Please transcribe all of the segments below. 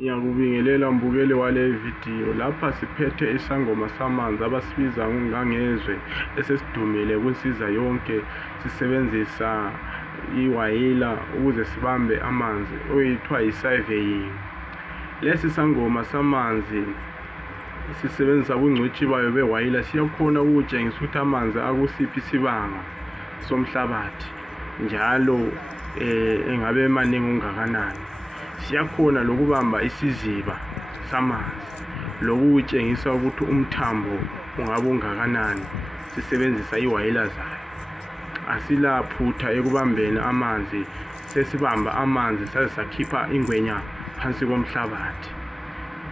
Ngiyakubingelela mbukeli wale video. Lapha siphethe isangoma samanzi abasibiza ngangezwe esesidumile kunsiza yonke, sisebenzisa iwayila ukuze sibambe amanzi oyithiwa yi-surveying. Lesi sangoma samanzi sisebenzisa ubungcwethi bayo bewayila, siyakhona ukutshengisa ukuthi amanzi akusiphi isibanga somhlabathi njalo engabe maningi ungakanani. Siyakhona lokubamba isiziba samanzi lokutshengisa ukuthi umthambo ungabe ungakanani sisebenzisa iwayila zayo. Asilaphutha ekubambeni amanzi, sesibamba amanzi saze sakhipha ingwenya phansi komhlabathi.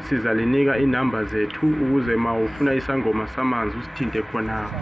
Sizalinika inamba zethu ukuze ma ufuna isangoma samanzi usithinte khonapho.